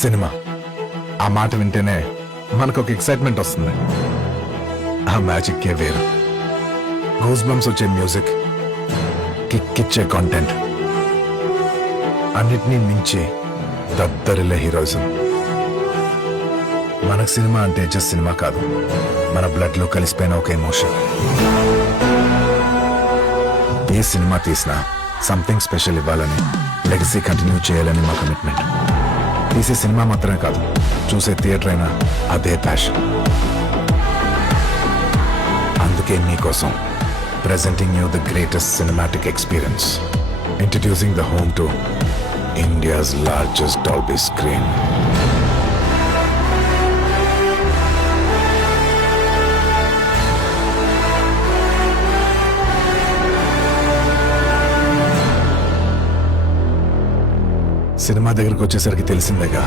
Cinema ఆ మాట వింటేనే మనకు ఒక ఎక్సైట్మెంట్ వస్తుంది. ఆ మ్యాజిక్కే వేరు. గూస్ బంప్స్ వచ్చే మ్యూజిక్, కిక్కిచ్చే కాంటెంట్, అన్నిటినీ మించి దద్దరిల్లే హీరోయిజం. మనకు సినిమా అంటే జస్ట్ సినిమా కాదు, మన బ్లడ్ లో కలిసిపోయిన ఒక ఎమోషన్. ఏ సినిమా తీసినా సంథింగ్ స్పెషల్ ఇవ్వాలని, లెగసీ కంటిన్యూ చేయాలని మా కమిట్మెంట్. తీసే సినిమా మాత్రమే కాదు, చూసే థియేటర్ అయినా అదే ప్యాషన్. అందుకే మీకోసం presenting you the greatest cinematic experience, introducing the home to India's largest Dolby screen. Cinema దగ్గరకు వచ్చేసరికి తెలిసిందేగా,